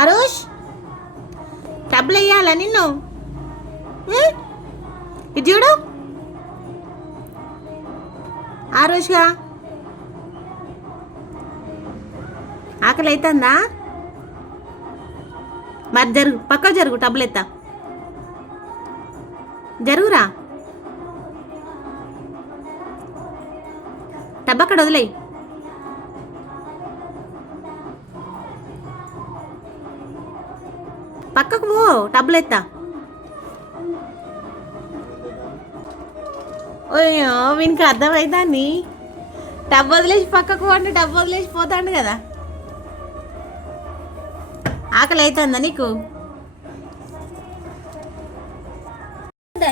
ఆరుష్ టబ్లు వేయాలా నిన్ను? ఇది చూడు ఆరుష్గా ఆకలి అవుతుందా? మరి జరుగు, పక్క జరుగు, టబ్లు ఎత్తా జరుగురా. టబ్ అక్కడ వదిలేయి. పక్కకు పో, టబ్బులు ఎత్తా. ఓయ్యో వీనికి అర్థమైందాన్ని. టబ్ వదిలేసి పక్కకు అంటే టబ్ వదిలేసి పోతాడు కదా. ఆకలి అవుతుందా నీకు?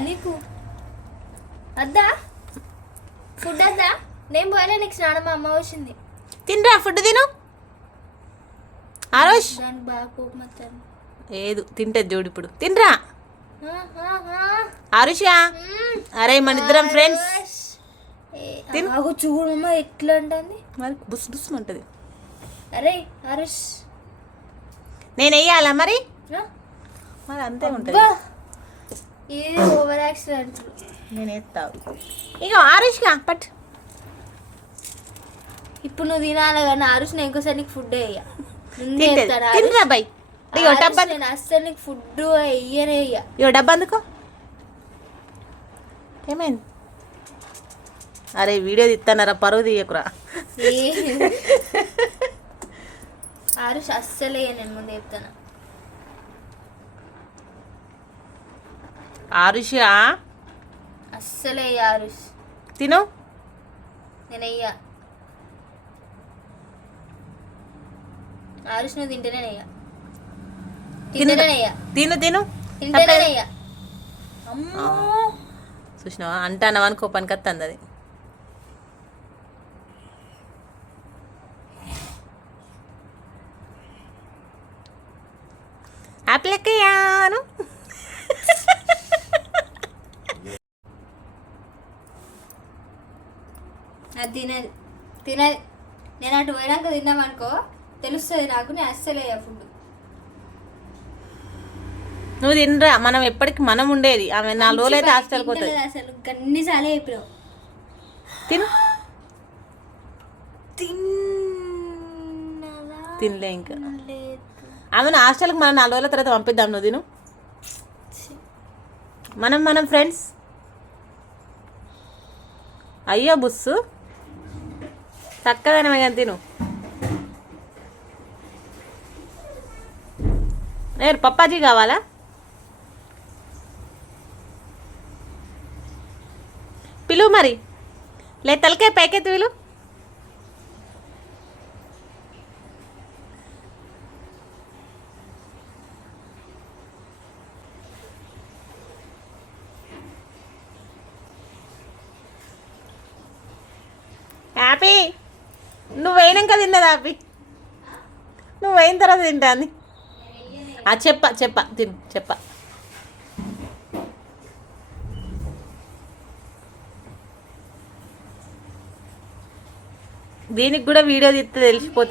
నీకు అద్దా ఫుడ్ అద్దా? నేను పోయలే, నీకు స్నానం అమ్మ వచ్చింది. తినరా, ఫుడ్ తిను. ఆరోష్ దానికి బాగా కోపం వస్తాను. లేదు తింటే చూడు ఇప్పుడు. తినరా ఆరుషా. అరే మన ఇద్దరం ఫ్రెండ్స్. చూడమ్మా ఎట్లా అంటుంది, మరి బుస్ బుస్ అంటది. అరే ఆరుష్ నేను వెయ్యాలా మరి? మరి అంతే ఉంటుంది. ఇది ఓవర్ యాక్సిడెంట్. నేను ఎత్తావు. ఇక ఆరుష్గా పట్. ఇప్పుడు నువ్వు తినాలి కానీ ఆరుష్ నేను ఇంకోసారి నీకు ఫుడ్ వేయ. తినరా బై. ఇగో డబ్బా. నేను అస్సలు నీకు ఫుడ్ వెయ్యనే వెయ్య. ఇగో డబ్బా అందుకో. ఏమైంది? అరే వీడియో తీస్తానరా, పరువు తీయకురా. ఆరుష్ అస్సలే నేను ముందు చెప్తాను. ఆరుషా అస్సలే ఆరుష్ తిను. నేను వెయ్య. ఆరుష్ నువ్వు తింటేనే వెయ్య. తిను తిను. చూసినావా, అంటానవా అని కోపానికి వస్తుంది అది. అప్లెక్కయ్యాను. అది తినది తినది. నేను అటు పోయినాక తిన్నామనుకో తెలుస్తుంది నాకు. నేను అస్సలే ఫుడ్. నువ్వు తినరా, మనం ఎప్పటికి మనం ఉండేది. ఆమె 4 రోజులు అయితే హాస్టల్కి పోతుంది. అసలు అన్నిసార్లు చెప్పినావు. తిను. తినలే ఇంకా. ఆమెను హాస్టల్కి మనం 4 రోజుల తర్వాత పంపిద్దాం. నువ్వు తిను. మనం ఫ్రెండ్స్. అయ్యో బుస్సు చక్కదనమే కానీ తిను. నేను పప్పాజీ కావాలా? పిలువు మరి. లే తలకే పైకెత్తి పిలు. హ్యాపీ నువ్వు వేయినాక తిన్నది. హ్యాపీ నువ్వు వేయిన తర్వాత తింటా అని చెప్ప తిను చెప్ప. దీనికి కూడా వీడియో తీస్తే తెలిసిపోతుంది.